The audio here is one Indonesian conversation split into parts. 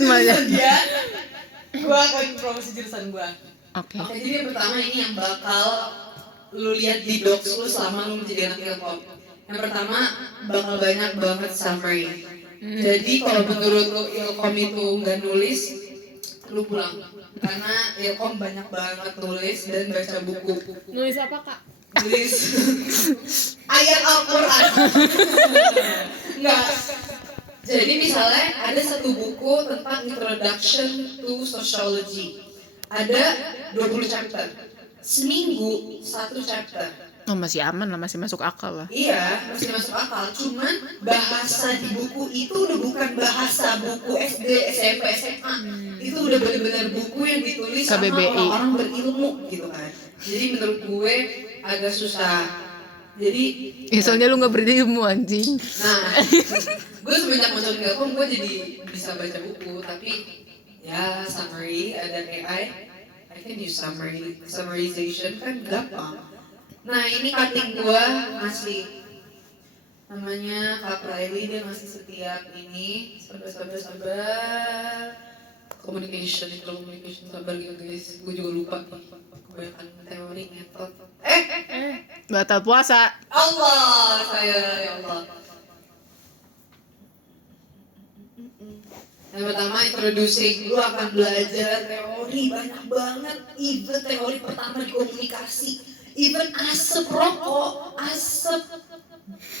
dia. Gue akan promosi jurusan gue. Oke. Jadi yang pertama ini yang bakal lu lihat di docs lu selama lu menjadi anak ilkom. Yang pertama bakal banyak banget summary. Jadi kalau menurut lu ilkom itu nggak nulis, lu pulang. Karena ilkom banyak banget nulis dan baca buku. Nulis apa Kak? Nulis ayat Al-Quran. Enggak. Jadi misalnya ada satu buku tentang Introduction to Sociology. Ada 20 chapter. Seminggu 1 chapter. Oh, masih aman lah, masih masuk akal lah. Iya, masih masuk akal. Cuman bahasa di buku itu udah bukan bahasa buku SD, SMP, SMA. Itu udah benar-benar buku yang ditulis sama KBBI. orang-orang berilmu gitu kan. Jadi menurut gue agak susah. Jadi Ya soalnya lu gak berilmu anjing. nah, gue semenjak masuk Telkom gue jadi bisa baca buku, tapi ya summary ada AI, I can use summarization kan gampang. Nah ini cutting gue ngasih namanya Kak Riley, dia ngasih setiap ini sabar communication sabar gitu guys, gue juga lupa kebanyakan teori metode. Batal puasa. Allah saya ya Allah. Yang pertama introducing, lu akan belajar teori banyak banget, even teori pertama di komunikasi, even asap rokok, asap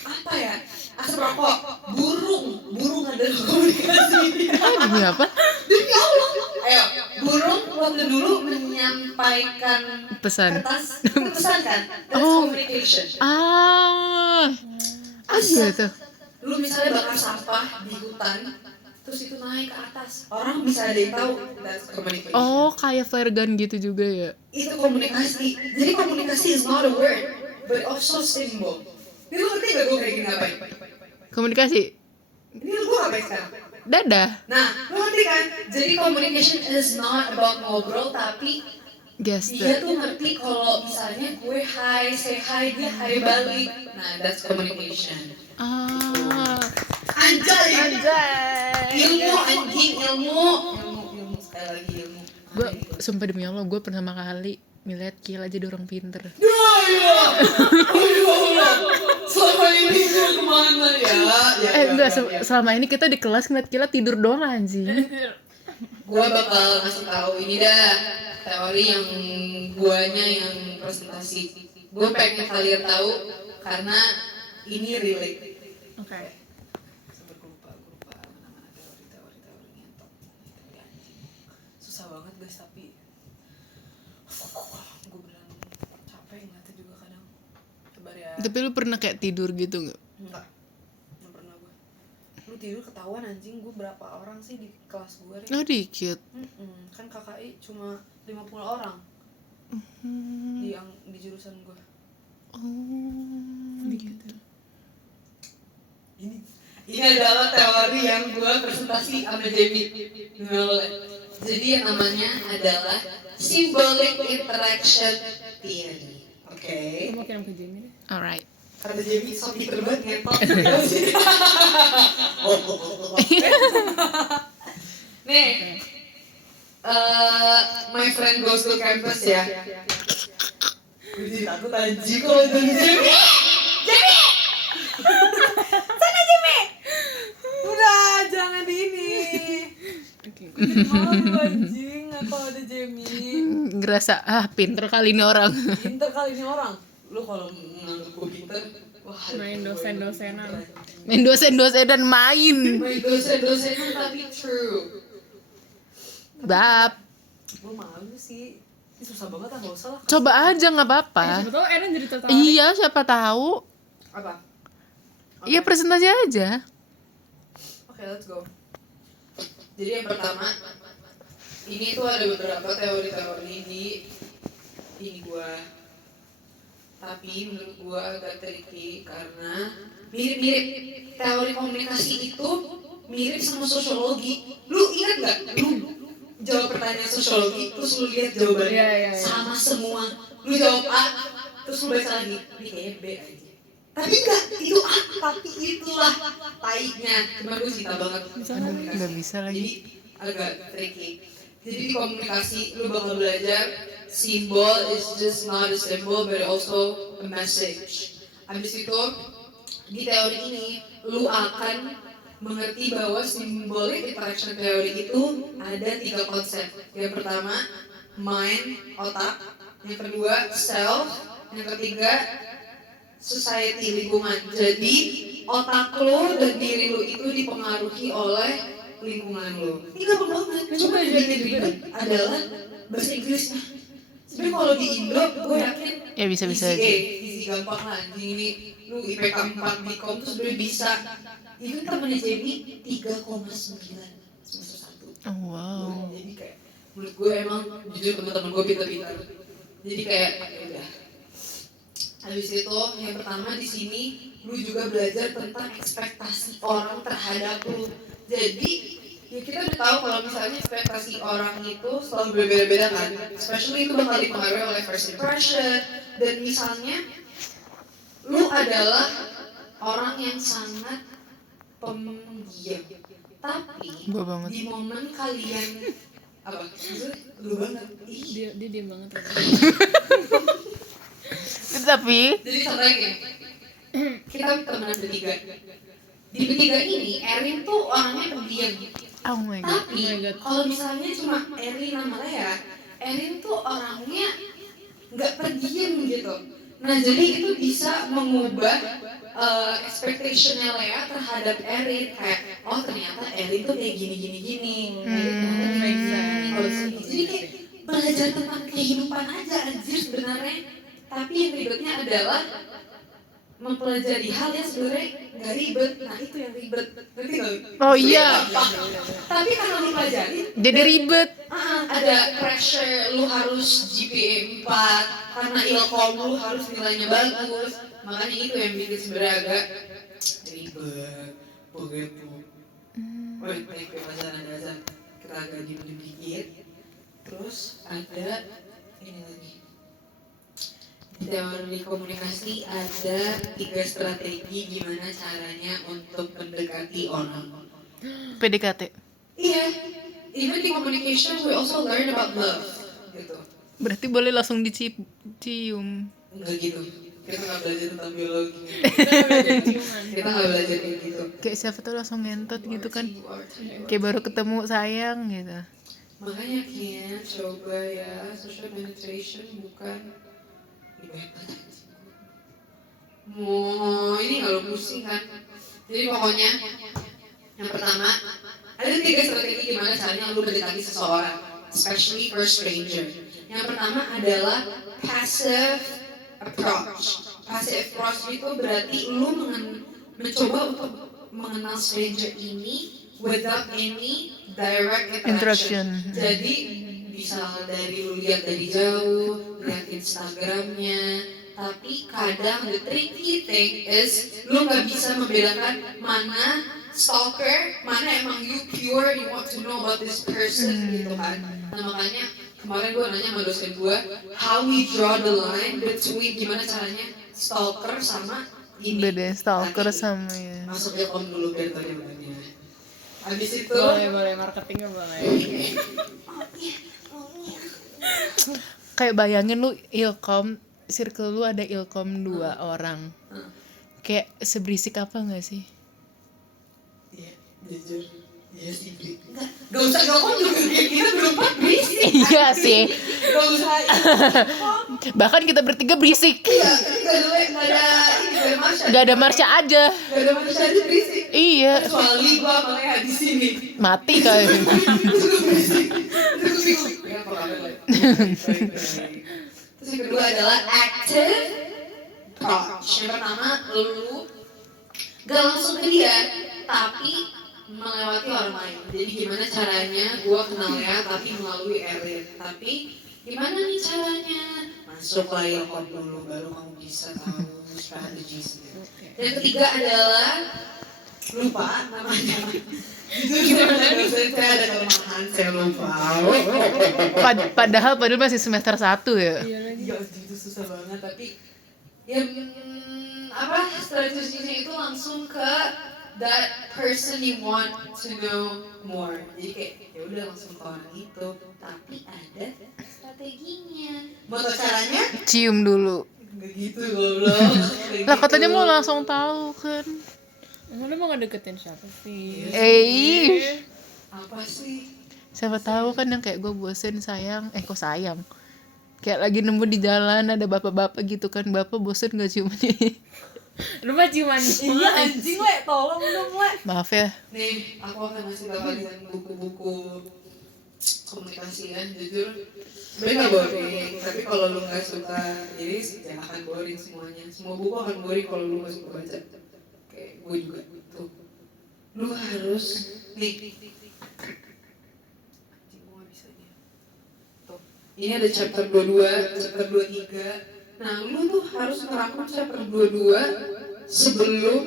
apa ya, asap rokok, burung adalah komunikasi. Demi apa? Demi Allah, ayo, burung waktu dulu menyampaikan Pesan. pesan kan, that's communication. Gitu. Lu misalnya bakar sampah di hutan, terus itu naik ke atas, orang bisa ada yang tahu, that's communication. Oh, kayak flare gun gitu juga ya. Itu komunikasi. Jadi komunikasi is not a word, but also symbol. Ini lu ngerti gak gue kayak gini ngapain? Komunikasi. Ini lu gue ngapain sekarang? Dadah. Nah, lu ngerti kan? Jadi communication is not about ngobrol, tapi Gesture. dia tuh ngerti kalau misalnya gue hi, say hi, dia hi balik. Nah, that's communication. Anjay! Ilmu anjing, ilmu sekali lagi ilmu. Gue sumpah demi Allah, gue pertama kali ngeliat Kila jadi orang pinter. Ya, selama ini gue kemana ya? Enggak, selama ini kita di kelas ngeliat Kila tidur doang anjing. Gue bakal ngasih tahu ini dah teori yang guanya yang presentasi. Gue pengen kalian tahu karena ini relate. Oke. Sampai lupa mana-mana teori ngentot. Susah banget guys, tapi gue bilang capek ngeliatnya juga kadang. Sabar ya. Tapi lu pernah kayak tidur gitu nggak? Enggak pernah gue. Lu tidur ketahuan anjing, gue berapa orang sih di kelas gue? Oh, dikit. Kan KKI cuma 50 orang di jurusan gue. Gitu. Ini adalah teori yang gue presentasi sama Jamie. Jadi yang namanya adalah symbolic interaction theory. Oke. Gue mau kirim ke Jamie deh. Alright. Karena Jamie so pinter banget ngetot. Nih, my friend goes to campus ya. Gue jadi takut anjing kalau jadi Jamie. Sana Jamie. Udah, jangan di ini. Gue jadi malu anjing kalau ada Jamie. Ngerasa pinter kali ini orang. Pinter kali ini orang. Lu kalau menganggap gue pinter, wah, Main dosen-dosenan. Main dosen-dosenan main. Main dosen-dosenan tapi true. Bab. Gue malu sih. Ini susah banget lah, gak usah lah. Coba aja nggak apa-apa. Siapa tau Eren jadi tertarik. Iya, siapa tahu. Apa? Iya, presentasi aja. Oke, let's go. Jadi yang pertama, ini tuh ada beberapa teori-teori di ini gua. Tapi menurut gua agak tricky karena mirip-mirip. Teori komunikasi itu mirip sama sosiologi. Lu ingat nggak? Lu jawab pertanyaan sosiologi, terus lu lihat jawabannya Iya. sama semua. Lu jawab A, terus lu baca lagi. Ini kayaknya B aja. Tapi enggak, itu A, tapi itulah tainya. Cuma gue cinta banget. Nggak bisa lagi. Jadi agak tricky. Jadi di komunikasi lu bakal belajar simbol is just not a symbol but also a message. Habis itu di teori ini lu akan mengerti bahwa symbolic interaction theory itu ada 3 konsep. Yang pertama mind, otak. Yang kedua self. Yang ketiga society, lingkungan. Jadi otak lo dan diri lo itu dipengaruhi oleh lingkungan lo. Ini gampang banget. Coba yang bikin ribet adalah bahasa Inggrisnya. Sebenarnya kalau di Indo, gue yakin Ya bisa-bisa easy, aja. easy gampang lah. Ini lu IPK 4 di kom tuh sebenarnya bisa. Even temennya Jamie 3,9 semester 1. Oh, wow. Jadi kayak menurut gue emang jujur teman-teman gue pintar-pintar. Jadi kayak ya udah. Habis itu yang pertama di sini lu juga belajar tentang ekspektasi orang terhadap lu. Jadi ya kita udah tahu kalau misalnya ekspektasi orang itu selalu berbeda-beda kan. Especially itu bakal dipengaruhi oleh first impression. Dan misalnya lu adalah orang yang sangat pendiam. Tapi Gua banget. di momen kalian apa? Maksudnya lu banget. Ih, Dia diem banget. Tapi jadi contohnya gini, kita temenan bertiga. Di bertiga ini, Erin tuh orangnya pendiam. oh my god. Tapi Oh my God. kalau misalnya cuma Erin sama Lea, Erin tuh orangnya nggak pendiam gitu. Nah jadi itu bisa mengubah expectation-nya Lea terhadap Erin. Kayak, oh ternyata Erin tuh kayak gini. Erin ternyata gini. Kalau sini. Jadi kayak belajar tentang kehidupan aja anjir sebenarnya. Tapi yang ribetnya adalah mempelajari hal yang sebenarnya nggak ribet. Nah itu yang ribet. Ngerti nggak? Oh iya. Tapi karena lu pelajarin, Jadi ribet. ada pressure lu harus GPA 4 karena ilkom lu harus nilainya bagus. Makanya itu yang bikin sebenarnya agak ribet. Begitu. Oh, thank you azan. Kita agak diem dikit. Terus ada ini lagi. Di teori komunikasi ada 3 strategi gimana caranya untuk mendekati orang. PDKT. Iya, even in communication we also learn about love, gitu. Berarti boleh langsung dicium. Enggak gitu. Kita nggak belajar tentang biologi. Ciuman. Kita nggak belajar kayak gitu. Kayak siapa tuh langsung ngentot gitu kan. You are. Kayak baru ketemu sayang gitu. Makanya Kian coba ya social penetration bukan ini kalau pusing kan. Jadi pokoknya yang pertama ada 3 strategi gimana caranya lu mendekati seseorang, especially for stranger. Yang pertama adalah passive approach. Passive approach itu berarti lu mencoba untuk mengenal stranger ini without any direct interaction. Jadi bisa dari lu lihat dari jauh, lihat Instagramnya, tapi kadang the tricky thing is lu nggak bisa membedakan mana stalker, mana emang you pure, you want to know about this person gitu kan. Nah makanya kemarin gue nanya sama dosen gue, how we draw the line between gimana caranya stalker sama ini. Beda stalker Nanti sama ya. masuk ilkom dulu biar tau jawabannya. Habis itu Boleh marketingnya boleh. Kayak bayangin lu ilkom, circle lu ada ilkom 2 orang. Kayak seberisik apa gak sih? iya, jujur, iya sih Bri. Gak usah ilkom juga kayak kita berempat berisik. Iya sih. Gak usah ilkom. Bahkan kita bertiga berisik. Iya, ini gak ada Marsha. Gak ada Marsha aja. Gak ada Marsha aja berisik. Iya. Kecuali gua sama Lea di sini. Mati kali. Itu berisik. Itu gue bingung. Ya apa kabar Lea? Terus yang kedua adalah active approach. Yang pertama, lu gak langsung ke dia, tapi melewati orang lain. Jadi gimana caranya gua kenal ya, tapi melalui Erin. Tapi gimana nih caranya? Masuklah ilkom dulu, baru kamu bisa tahu strategis. Yang ketiga adalah lupa namanya. Jujur dosen saya ada kelemahan, saya lupa. Padahal masih semester 1 ya. Iya lagi. Iya, itu susah banget, tapi ya apa strateginya itu langsung ke that person you want to know more. Jadi kayak ya udah langsung ke orang itu. Tapi ada strateginya. Mau tau caranya? Cium dulu. Nggak gitu goblok. Lah katanya mau langsung tahu kan. Emang lu mau ngedeketin siapa sih? Apa sih? Siapa tahu kan yang kayak gue bosen sayang. Kok sayang? Kayak lagi nemu di jalan ada bapak-bapak gitu kan. Bapak bosen gak ciumnya? Lu mah ciuman. Iya anjing le, tolong dong le. Maaf ya. Nih, aku akan ngasih tau kalian buku-buku komunikasi kan, jujur sebenarnya nggak boring, tapi kalau lu nggak suka ini ya akan boring semuanya. Semua buku akan boring kalau lu nggak suka baca. Kayak gue juga tuh, lu harus nih. Anjing, gue nggak bisa nih. Tuh, ini ada chapter 22, chapter 23. Nah, lu tuh harus ngerangkum chapter 22 sebelum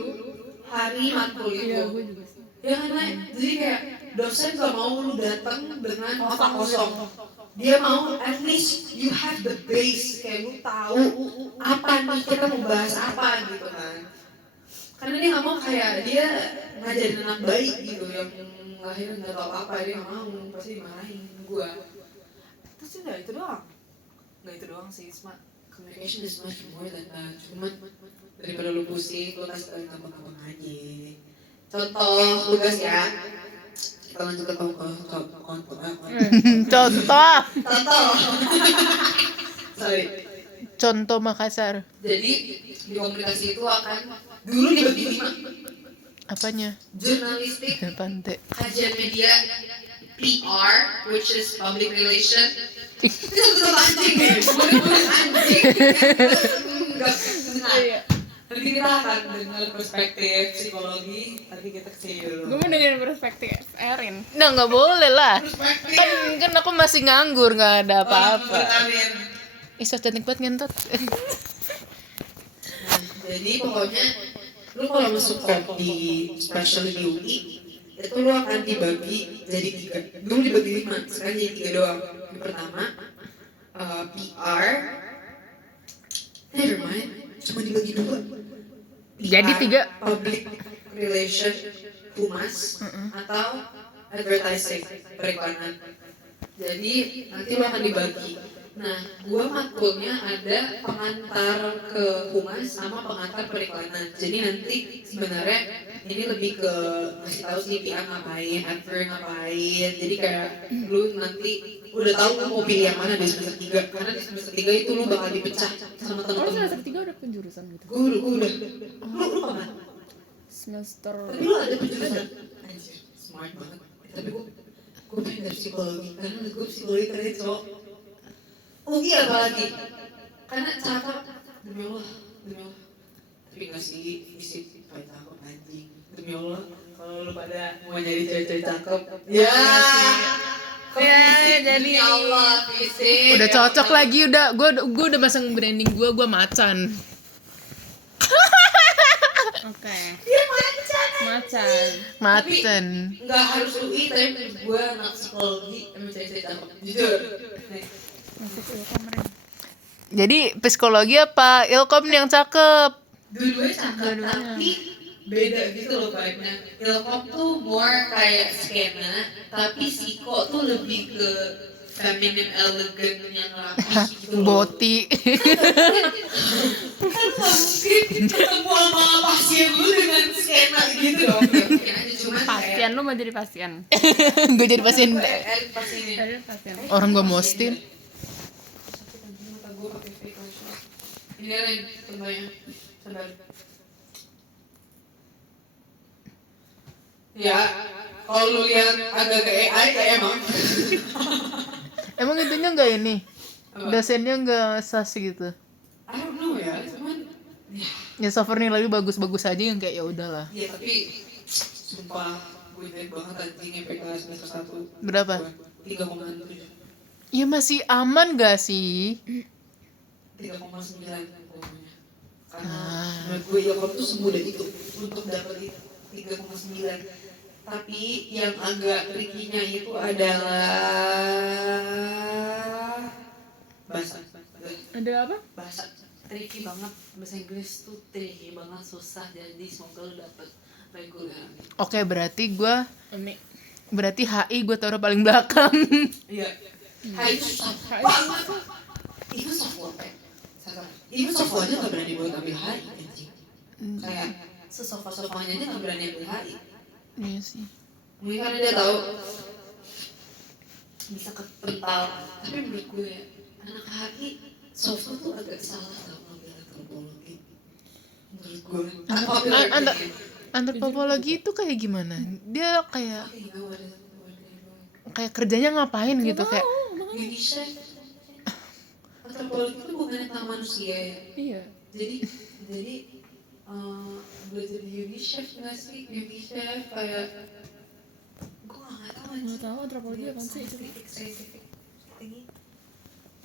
hari matkul itu. Iya, gue juga sih. Ya kan, Le? Jadi kayak dosen gak mau lu datang dengan otak kosong. Dia mau at least you have the base, kayak lu tahu apa nih kita mau bahas apa gitu kan. Karena dia gak mau kayak dia ngajarin anak baik gitu yang lahir gak tahu apa, dia gak mau, pasti dimarahin gua. Terus sih gak itu doang. Gak itu doang sih, Isma. Communication is much more than that. Cuman daripada lu pusing, lu kasih tau yang gampang-gampang aja. Contoh tugas ya. Kita lanjut ke contoh. Contoh. Sorry. Contoh Makassar. Jadi di komunikasi itu akan dulu dibagi 5. Apanya? Jurnalistik, Pantai. kajian media, PR, which is public relation. Itu betul anjing deh, murid-murid anjing. Enggak benar. Nanti kita akan dengar perspektif psikologi, tapi kita kesini dulu. Gue mau dengerin perspektif Erin. Nah nggak boleh lah. Perspektif. Kan aku masih nganggur nggak ada apa-apa. Vitamin. So cantik banget ngentot. Nah, jadi pokoknya lu kalau masuk di especially di UI itu lu akan dibagi jadi 3. Dulu dibagi 5, sekarang jadi 3 doang. Yang pertama PR, never mind, cuma dibagi 2. Jadi 3. Public relation, humas, atau advertising, periklanan. Jadi nanti lo akan dibagi. Nah, gua matkulnya ada pengantar ke humas sama pengantar periklanan. Jadi nanti sebenarnya ini lebih ke ngasih tahu sih PR ngapain, adver ngapain. Jadi kayak lu nanti udah tahu lu mau pilih yang mana di semester 3. Karena di semester 3 itu lu bakal dipecah sama Oh, teman-teman. semester 3 udah penjurusan gitu. Gue udah. Lu kapan? Semester Tapi lu ada penjurusan? Anjir, smart banget. Tapi gue pengen dari psikologi, karena gue psikologi keren cowok. UI apalagi? Karena cakep, demi Allah. Tapi gak sih, isi paling cakep anjing. Demi Allah, kalau lu pada mau nyari cewek-cewek cakep, ya. jadi Demi Allah, fisik. Udah cocok lagi udah. Gue udah masang branding gue macan. Oke. Dia macan. Macan. Nggak harus UI, tapi menurut gue anak psikologi emang cewek-cewek cakep. Jujur. Nih. Masuk ilkom Ren. Jadi psikologi apa ilkom yang cakep? Dua-duanya cakep, tapi beda gitu loh vibe-nya. Ilkom tuh more kayak skena, tapi psiko tuh lebih ke feminine elegant yang rapi gitu loh. Boti. Kan gak mungkin ketemu sama pasien lu dengan skena gitu dong. Ya mungkin aja, cuman Pasien lu mau jadi pasien. Gue jadi pasien. kayak pasien. Jadi pasien. Orang gue mostin. Ini Ren, contohnya. Sabar. Ya, kalau lu lihat agak AI ya emang. Emang itunya nggak ini? Dosennya nggak sas gitu. I don't know ya, cuman Ya software nilai bagus-bagus aja yang kayak ya udahlah. ya tapi sumpah gue jelek banget anjing sampai kelas semester 1. Berapa? 3,7. Ya masih aman gak sih? 3,9 pokoknya. Karena menurut gue ilkom tuh semudah itu untuk dapat 3,9. Tapi yang agak tricky-nya itu adalah bahasa. Ada apa? Bahasa tricky banget, bahasa Inggris tuh tricky banget, susah, jadi semoga lu dapet. reguler. Oke, berarti Umi. HI gue taruh paling belakang. Iya. Hai itu susah banget. Even software even software-nya nggak berani buat ambil HI anjing. Kayak sesofa-sofanya aja nggak berani ambil HI. Iya sih. Mungkin karena dia tahu bisa kepental. Tapi menurut gue anak HI software tuh agak salah tau ngambil antropologi. Menurut gue. Antropologi itu kayak gimana? Dia kayak Kayak kerjanya ngapain gitu, kayak UNICEF. Antropologi itu bukan tentang manusia ya. Iya. Jadi belajar di UNICEF nggak sih? UNICEF kayak gue nggak tahu aja. Nggak tahu antropologi apa sih itu. Scientific thingy.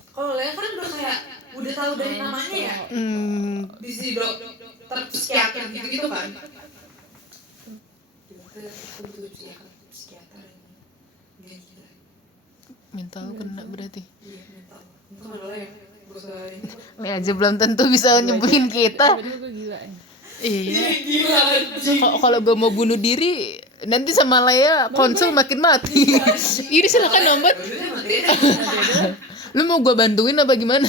Kalau Lea kan udah kayak udah tahu dari namanya ya. Di sini dokter psikiater gitu kan. Dokter itu psikiater ini. Gila. mental kena berarti. Iya mental. Itu malah ya. Ini aja belum tentu bisa nyembuhin kita. Tiba-tiba gue gila ya. Iya. Gila anjing. Kalau gue mau bunuh diri nanti sama Lea konsul makin mati. Ini silakan nomor. Lu mau gue bantuin apa gimana?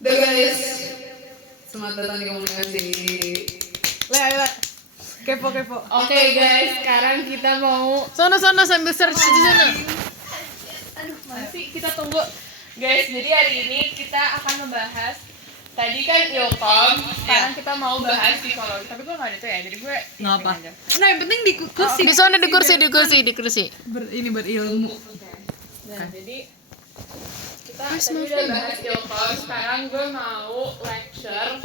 Udah guys, selamat datang di komunikasi. Lea. Kepo. Oke guys, sekarang kita mau Sana sambil search di sana. aduh masih kita tunggu guys. Jadi hari ini kita akan membahas tadi kan ilkom, sekarang kita mau bahas psikologi. Tapi gue nggak ada tuh ya, jadi gue Nggak apa. aja. Nah, yang penting di kursi. Di sana di kursi. Ini berilmu. Nah, jadi kita tadi udah bahas ilkom, sekarang gue mau lecture